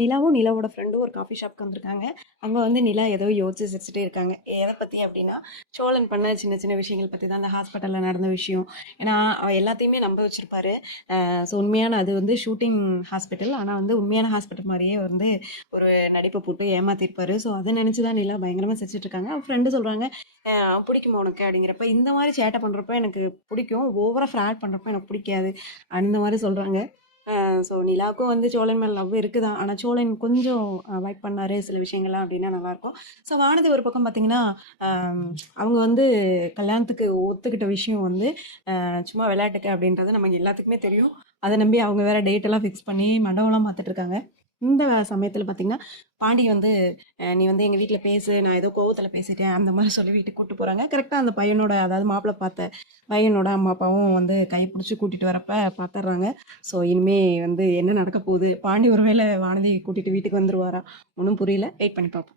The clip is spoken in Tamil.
நிலாவும் நிலாவோட ஃப்ரெண்டும் ஒரு காஃபி ஷாப்க்கு வந்திருக்காங்க. அங்க வந்து நிலா ஏதோ யோசிச்சு சிரிச்சுட்டே இருக்காங்க. எத பத்தி அப்டின்னா, சோழன் பண்ண சின்ன சின்ன விஷயங்கள் பத்தி தான். அந்த ஹாஸ்பிட்டல்ல நடந்த விஷயம். ஏன்னா, எல்லாத்தையுமே நம்ப வச்சிருப்பாரு. உண்மையான அது வந்து ஷூட்டிங் ஹாஸ்பிட்டல். ஆனா வந்து உண்மையான ஹாஸ்பிட்டல் மாரியே வந்து ஒரு நடிப்ப போட்டு ஏமாத்திருப்பாரு. அத நெனச்சு தான் நிலா பயங்கரமா சிரிச்சுட்டு இருக்காங்க. அவ ஃப்ரெண்டு சொல்றாங்க, "புடிக்குமா உனக்கு?" அப்படிங்கிறப்ப, இந்த மாரி சேட்ட பண்றப்ப எனக்கு புடிக்கும். ஓவரா ஃப்ராட் பண்றப்ப எனக்கு புடிக்காது. அந்த மாரி சொல்றாங்க. நிலாவுக்கும் வந்து சோழன் மேல லவ் இருக்குதான். ஆனா சோழன் கொஞ்சம் அவாய்ட் பண்ணாரு சில விஷயங்கள்லாம் அப்படின்னா நல்லாயிருக்கும். வானதி ஒரு பக்கம் பார்த்தீங்கன்னா, அம் அவங்க வந்து கல்யாணத்துக்கு ஒத்துக்கிட்ட விஷயம் வந்து சும்மா விளையாட்டுக்கு அப்படின்றது நமக்கு எல்லாத்துக்குமே தெரியும். அத நம்பி அவங்க வேற டேட் எல்லாம் ஃபிக்ஸ் பண்ணி மண்டபம்லாம் பார்த்துட்டு இருக்காங்க. இந்த சமயத்துல பார்த்தீங்கன்னா, பாண்டி வந்து "நீ வந்து எங்க வீட்ல பேசு. நான் ஏதோ கோவத்துல பேசிட்டேன்." அந்த மாரி சொல்லி வீட்டுக்கு கூட்டு போறாங்க. கரெக்ட்டா அந்த பையனோட அதாவது மாப்பிள பார்த்த பையனோட அம்மா, அப்பாவும் வந்து கை புடிச்சு கூட்டிட்டு வரப்ப பார்த்துர்றாங்க. இனிமே வந்து என்ன நடக்க போகுது? பாண்டி ஒருவேளை வானதி கூட்டிட்டு வீட்டுக்கு வந்துருவாரா? ஒண்ணும் புரியல. வெயிட் பண்ணி பார்ப்போம்.